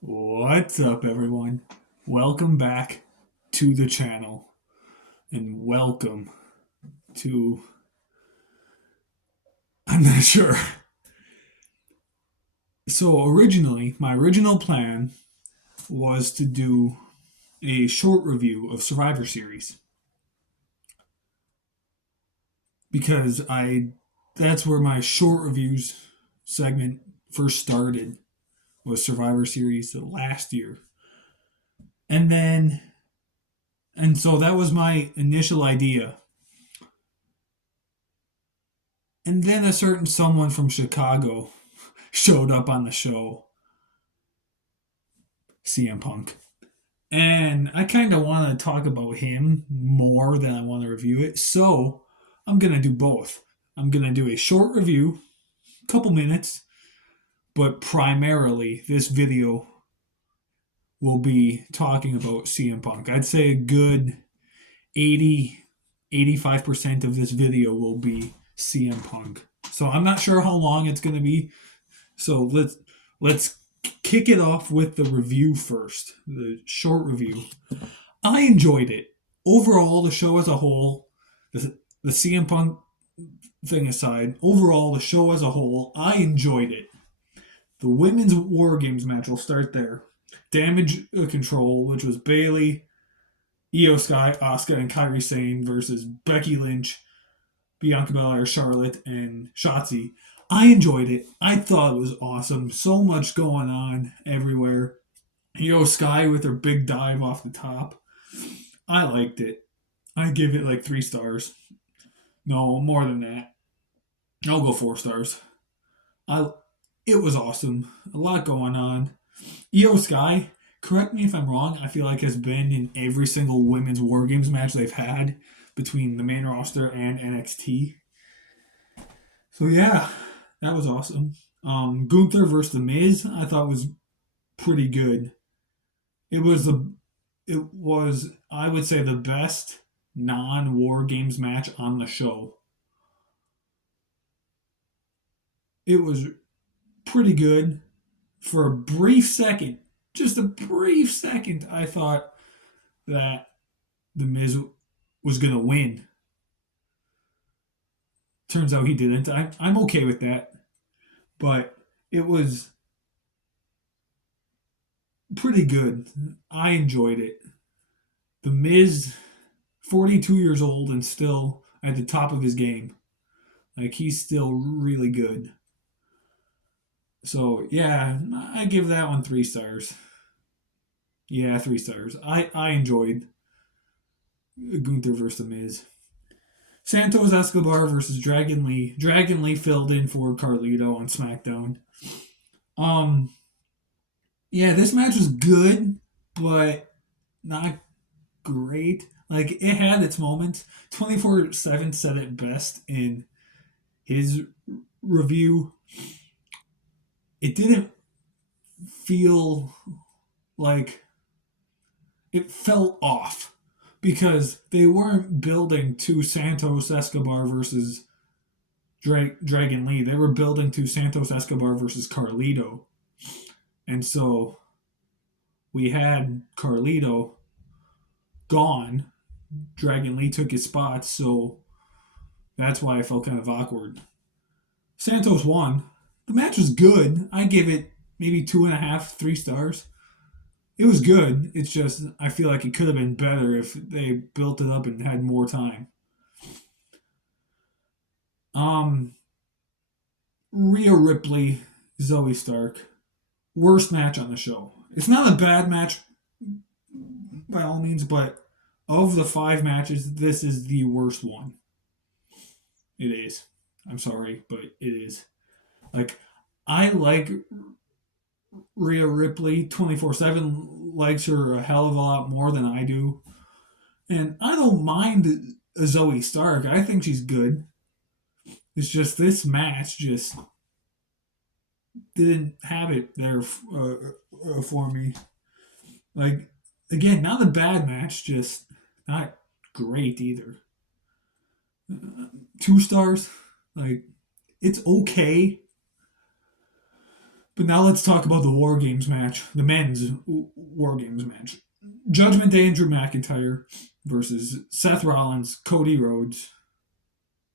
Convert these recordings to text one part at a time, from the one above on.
What's up, everyone? Welcome back to the channel and welcome to. I'm not sure. So, originally, my original plan was to do a short review of Survivor Series because that's where my short reviews segment first started, was Survivor Series last year. And then, and so that was my initial idea. And then a certain someone from Chicago showed up on the show, CM Punk. And I kind of want to talk about him more than I want to review it. So I'm going to do both. I'm going to do a short review, couple minutes, but primarily this video will be talking about CM Punk. I'd say a good 85% of this video will be CM Punk. So I'm not sure how long it's going to be. So let's kick it off with the review first, the short review. I enjoyed it. Overall, the show as a whole, the CM Punk thing aside, overall, the show as a whole, I enjoyed it. The women's War Games match will start there. Damage Control, which was Bayley, Io Sky, Asuka, and Kairi Sane versus Becky Lynch, Bianca Belair, Charlotte, and Shotzi. I enjoyed it. I thought it was awesome. So much going on everywhere. Io Sky with her big dive off the top. I liked it. I give it like 3 stars. No, more than that. I'll go 4 stars. I It was awesome. A lot going on. Io Sky, correct me if I'm wrong, I feel like has been in every single women's War Games match they've had between the main roster and NXT. So yeah, that was awesome. Gunther versus The Miz, I thought was pretty good. It was I would say the best non-War Games match on the show. It was pretty good. For a brief second, just a brief second, I thought that The Miz was going to win. Turns out he didn't. I'm okay with that. But it was pretty good. I enjoyed it. The Miz, 42 years old and still at the top of his game. Like, he's still really good. So, yeah, I give that one 3 stars. Yeah, 3 stars. I enjoyed Gunther versus The Miz. Santos Escobar versus Dragon Lee. Dragon Lee filled in for Carlito on SmackDown. Um, yeah, this match was good, but not great. Like, it had its moments. 24/7 said it best in his review. It didn't feel like it felt off because they weren't building to Santos Escobar versus Dragon Lee. They were building to Santos Escobar versus Carlito. And so we had Carlito gone. Dragon Lee took his spot, so that's why I felt kind of awkward. Santos won. The match was good. I give it maybe 2.5, 3 stars. It was good. It's just I feel like it could have been better if they built it up and had more time. Um, Rhea Ripley, Zoe Stark, worst match on the show. It's not a bad match by all means, but of the 5 matches, this is the worst one. It is. I'm sorry, but it is. Like, I like Rhea Ripley 24/7, likes her a hell of a lot more than I do. And I don't mind Zoe Stark. I think she's good. It's just this match just didn't have it there for me. Like, again, not a bad match, just not great either. 2 stars, like, it's okay, But now let's talk about the War Games match, the men's War Games match. Judgment Day and Drew McIntyre versus Seth Rollins, Cody Rhodes,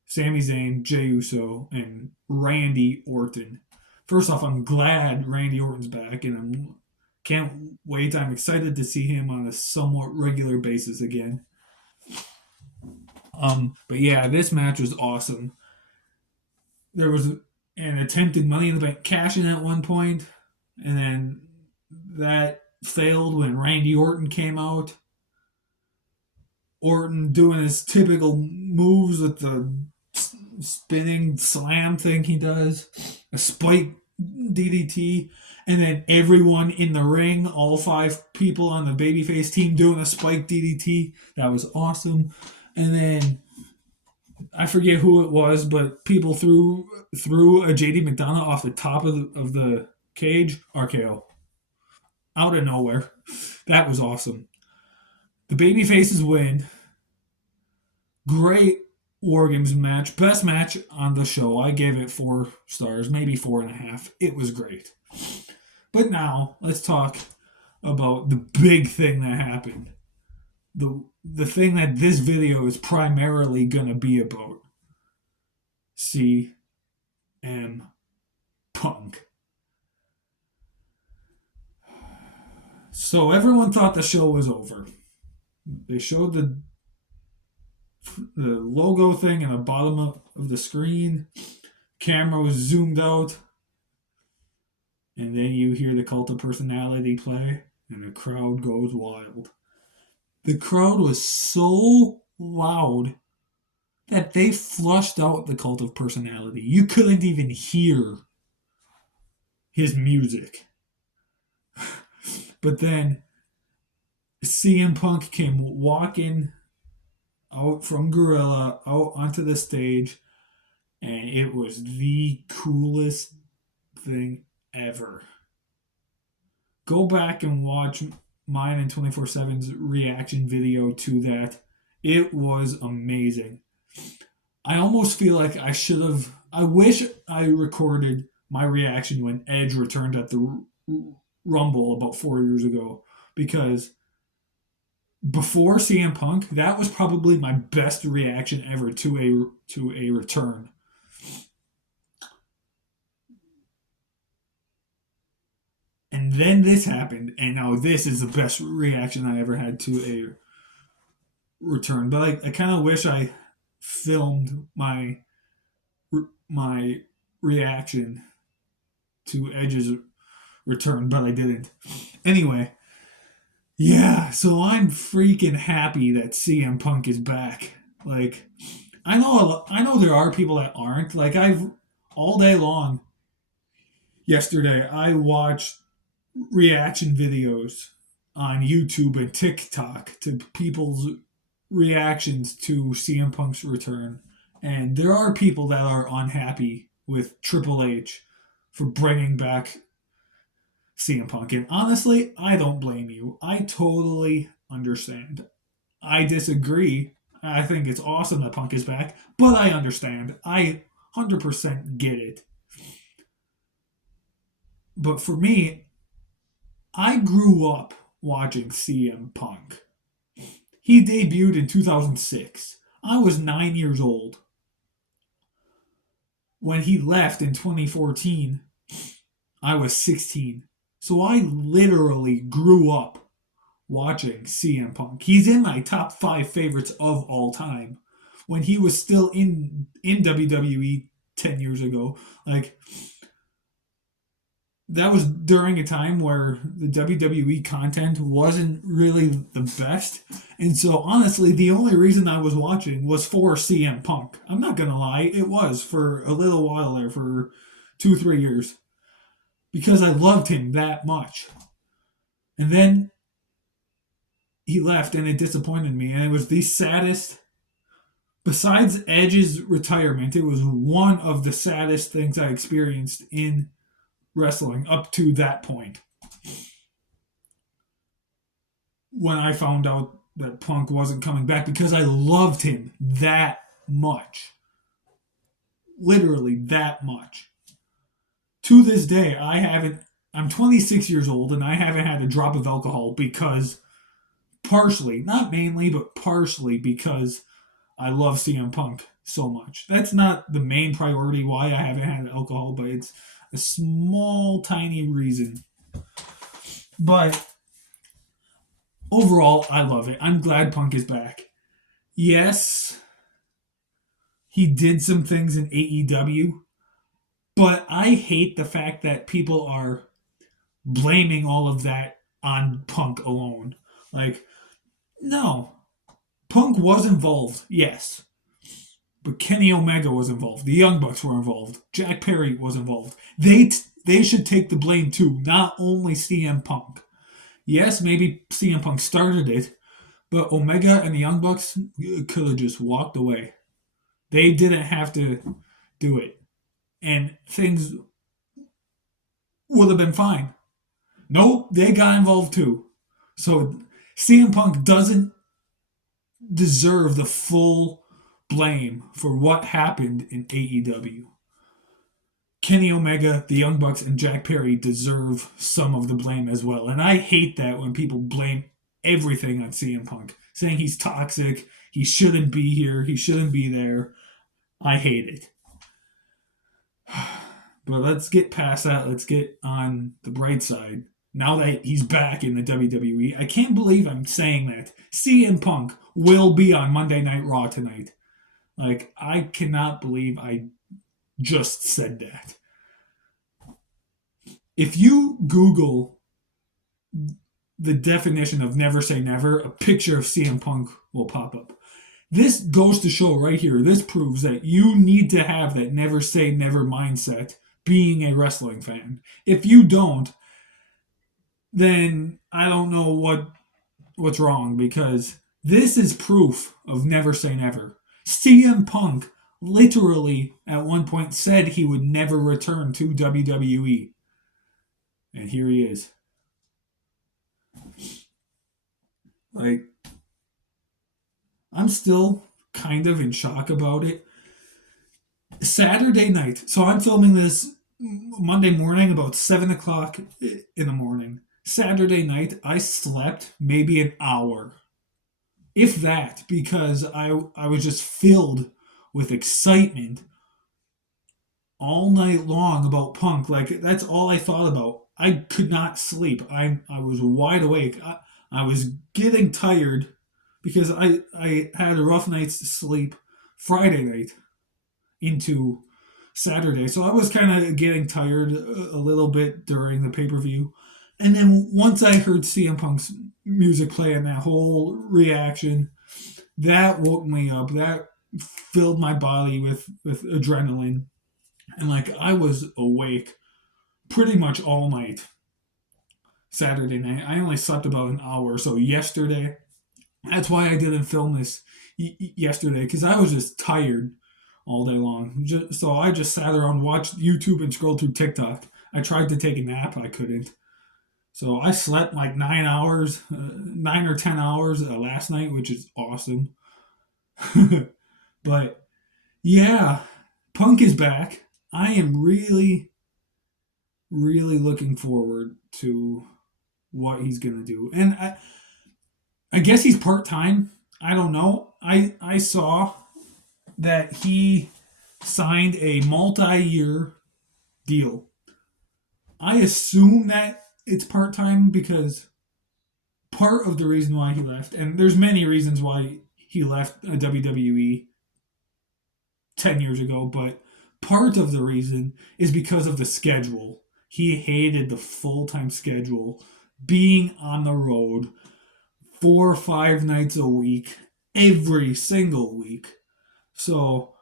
Sami Zayn, Jey Uso, and Randy Orton. First off, I'm glad Randy Orton's back, and I can't wait. I'm excited to see him on a somewhat regular basis again. But yeah, this match was awesome. There was an attempted Money in the Bank cash in at one point, and then that failed when Randy Orton came out. Orton doing his typical moves with the spinning slam thing he does, a spike DDT, and then everyone in the ring, all 5 people on the babyface team doing a spike DDT. That was awesome. And then I forget who it was, but people threw a JD McDonagh off the top of the cage. RKO. Out of nowhere. That was awesome. The babyfaces win. Great War Games match. Best match on the show. I gave it 4 stars, maybe 4.5. It was great. But now, let's talk about the big thing that happened. The thing that this video is primarily going to be about. CM Punk. So everyone thought the show was over. They showed the logo thing in the bottom of the screen. Camera was zoomed out. And then you hear the Cult of Personality play, and the crowd goes wild. The crowd was so loud that they flushed out the Cult of Personality. You couldn't even hear his music. But then CM Punk came walking out from Gorilla, out onto the stage, and it was the coolest thing ever. Go back and watch mine and 24/7's reaction video to that. It was amazing. I almost feel like I wish I recorded my reaction when Edge returned at the Rumble about 4 years ago, because before CM Punk, that was probably my best reaction ever to a return. And then this happened, and now this is the best reaction I ever had to a return. But I kind of wish I filmed my reaction to Edge's return, but I didn't. Anyway, yeah, so I'm freaking happy that CM Punk is back. Like, I know there are people that aren't. Like, I've all day long yesterday I watched reaction videos on YouTube and TikTok to people's reactions to CM Punk's return. And there are people that are unhappy with Triple H for bringing back CM Punk. And honestly, I don't blame you. I totally understand. I disagree. I think it's awesome that Punk is back, but I understand. I 100% get it. But for me, I grew up watching CM Punk. He debuted in 2006. I was 9 years old. When he left in 2014, I was 16. So I literally grew up watching CM Punk. He's in my top 5 favorites of all time. When he was still in WWE 10 years ago, like, that was during a time where the WWE content wasn't really the best. And so, honestly, the only reason I was watching was for CM Punk. I'm not going to lie. It was for a little while there, for 2-3 years. Because I loved him that much. And then he left, and it disappointed me. And it was the saddest. Besides Edge's retirement, it was one of the saddest things I experienced in wrestling up to that point. When I found out that Punk wasn't coming back, because I loved him that much. Literally that much. To this day, I haven't. I'm 26 years old and I haven't had a drop of alcohol because partially, not mainly, but partially because I love CM Punk so much. That's not the main priority why I haven't had alcohol, but it's a small, tiny reason. But overall, I love it. I'm glad Punk is back. Yes, he did some things in AEW, but I hate the fact that people are blaming all of that on Punk alone. Like, no. Punk was involved, yes. But Kenny Omega was involved. The Young Bucks were involved. Jack Perry was involved. They should take the blame too, not only CM Punk. Yes, maybe CM Punk started it, but Omega and the Young Bucks could have just walked away. They didn't have to do it. And things would have been fine. Nope, they got involved too. So CM Punk doesn't deserve the full blame for what happened in AEW. Kenny Omega, the Young Bucks, and Jack Perry deserve some of the blame as well. And I hate that when people blame everything on CM Punk, saying he's toxic, he shouldn't be here, he shouldn't be there. I hate it. But let's get past that. Let's get on the bright side. Now that he's back in the WWE, I can't believe I'm saying that. CM Punk will be on Monday Night Raw tonight. Like, I cannot believe I just said that. If you Google the definition of never say never, a picture of CM Punk will pop up. This goes to show right here, this proves that you need to have that never say never mindset being a wrestling fan. If you don't, then I don't know what's wrong, because this is proof of never say never. CM Punk literally at one point said he would never return to WWE. And here he is. Like, I'm still kind of in shock about it. Saturday night. So I'm filming this Monday morning about 7 o'clock in the morning. Saturday night, I slept maybe an hour. If that, because I was just filled with excitement all night long about Punk. Like, that's all I thought about. I could not sleep. I was wide awake. I was getting tired because I had a rough night's sleep Friday night into Saturday. So I was kind of getting tired a little bit during the pay-per-view. And then once I heard CM Punk's music play and that whole reaction, that woke me up. That filled my body with adrenaline. And like, I was awake pretty much all night Saturday night. I only slept about an hour. So yesterday, that's why I didn't film this yesterday, because I was just tired all day long. So I just sat around, watched YouTube, and scrolled through TikTok. I tried to take a nap, I couldn't. So I slept like 9 hours, 9 or 10 hours last night, which is awesome. But yeah, Punk is back. I am really, really looking forward to what he's gonna do, and I guess he's part time. I don't know. I saw that he signed a multi-year deal. I assume that it's part time because part of the reason why he left, and there's many reasons why he left WWE 10 years ago, but part of the reason is because of the schedule. He hated the full time schedule, being on the road 4 or 5 nights a week, every single week. So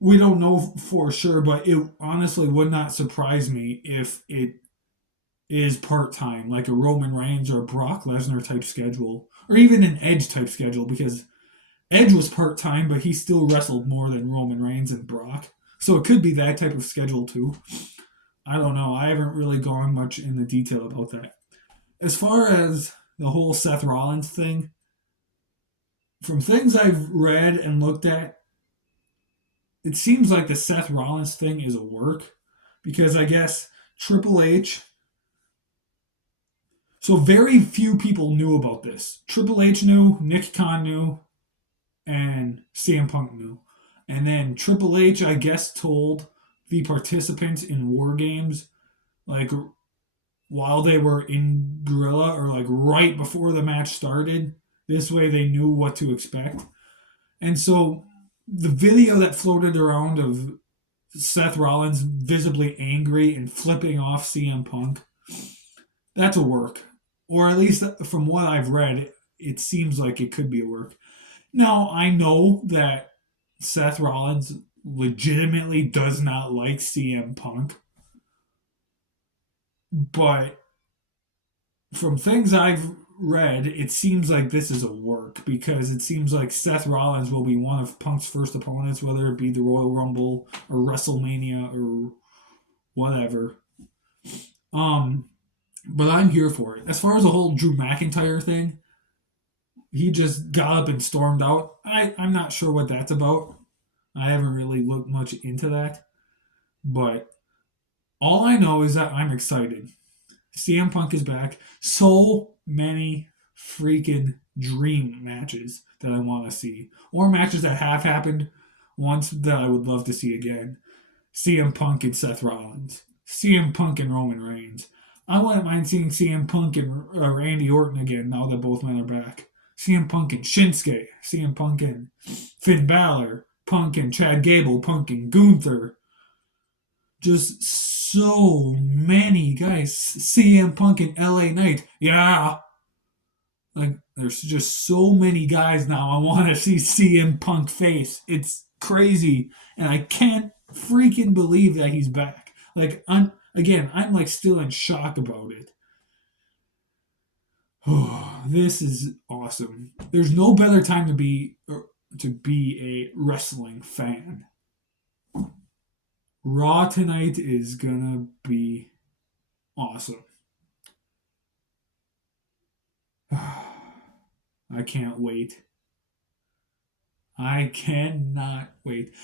we don't know for sure, but it honestly would not surprise me if it is part time, like a Roman Reigns or a Brock Lesnar type schedule, or even an Edge type schedule, because Edge was part time, but he still wrestled more than Roman Reigns and Brock. So it could be that type of schedule too. I don't know. I haven't really gone much into detail about that. As far as the whole Seth Rollins thing, from things I've read and looked at, it seems like the Seth Rollins thing is a work, because I guess Triple H. So very few people knew about this. Triple H knew, Nick Khan knew, and CM Punk knew. And then Triple H, I guess, told the participants in War Games, like while they were in Gorilla or like right before the match started. This way they knew what to expect. And so the video that floated around of Seth Rollins visibly angry and flipping off CM Punk, that's a work. Or at least from what I've read, it seems like it could be a work. Now, I know that Seth Rollins legitimately does not like CM Punk, but from things I've read, it seems like this is a work because it seems like Seth Rollins will be one of Punk's first opponents, whether it be the Royal Rumble or WrestleMania or whatever. But I'm here for it. As far as the whole Drew McIntyre thing, he just got up and stormed out. I'm not sure what that's about. I haven't really looked much into that. But all I know is that I'm excited. CM Punk is back. So many freaking dream matches that I want to see. Or matches that have happened once that I would love to see again. CM Punk and Seth Rollins. CM Punk and Roman Reigns. I wouldn't mind seeing CM Punk and Randy Orton again now that both men are back. CM Punk and Shinsuke. CM Punk and Finn Balor. Punk and Chad Gable. Punk and Gunther. Just so many guys. CM Punk and LA Knight. Yeah. Like, there's just so many guys now I want to see CM Punk face. It's crazy. And I can't freaking believe that he's back. Like, I'm like still in shock about it. Oh, this is awesome. There's no better time to be a wrestling fan. Raw tonight is gonna be awesome. I can't wait. I cannot wait.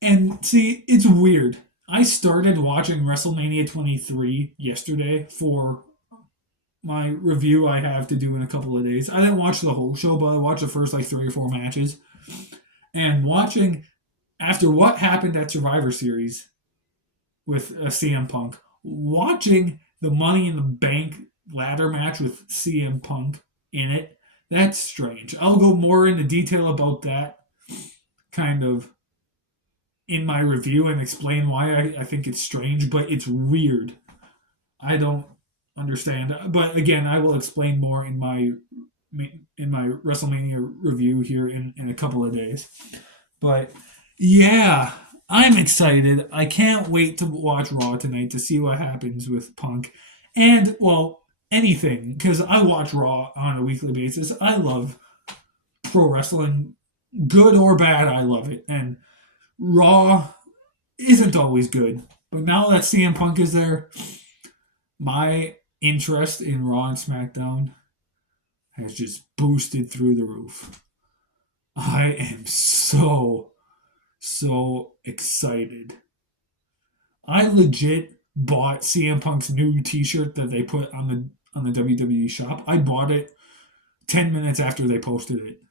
And see, it's weird. I started watching WrestleMania 23 yesterday for my review I have to do in a couple of days. I didn't watch the whole show, but I watched the first like 3 or 4 matches. And watching, after what happened at Survivor Series with CM Punk, watching the Money in the Bank ladder match with CM Punk in it, that's strange. I'll go more into detail about that kind of in my review and explain why I think it's strange, but it's weird. I don't understand. But again, I will explain more in my WrestleMania review here in a couple of days. But yeah, I'm excited. I can't wait to watch Raw tonight to see what happens with Punk. And, well, anything, because I watch Raw on a weekly basis. I love pro wrestling. Good or bad, I love it. And Raw isn't always good. But now that CM Punk is there, my interest in Raw and SmackDown has just boosted through the roof. I am so excited. I legit bought CM Punk's new T-shirt that they put on the WWE shop. I bought it 10 minutes after they posted it.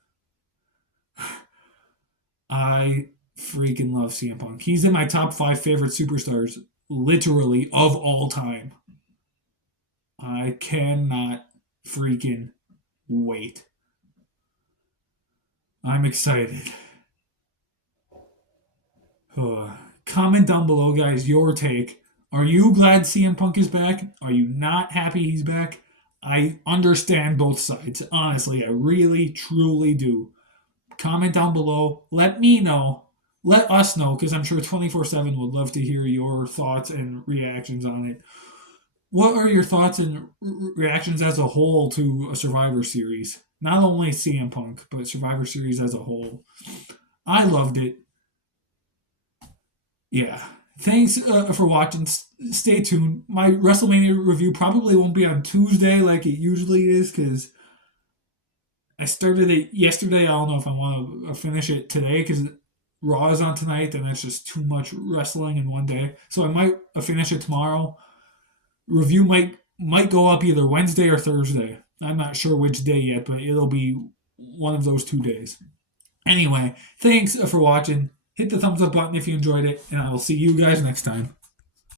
I freaking love CM Punk. He's in my top 5 favorite superstars, literally, of all time. I cannot freaking wait. I'm excited. Comment down below, guys, your take. Are you glad CM Punk is back? Are you not happy he's back? I understand both sides. Honestly, I really, truly do. Comment down below. Let me know. Let us know, because I'm sure 24/7 would love to hear your thoughts and reactions on it. What are your thoughts and reactions as a whole to a Survivor Series? Not only CM Punk, but Survivor Series as a whole. I loved it. Yeah. Thanks for watching. Stay tuned. My WrestleMania review probably won't be on Tuesday like it usually is because I started it yesterday. I don't know if I want to finish it today because Raw is on tonight, then it's just too much wrestling in one day. So I might finish it tomorrow. Review might go up either Wednesday or Thursday. I'm not sure which day yet, but it'll be one of those 2 days. Anyway, thanks for watching. Hit the thumbs up button if you enjoyed it, and I will see you guys next time.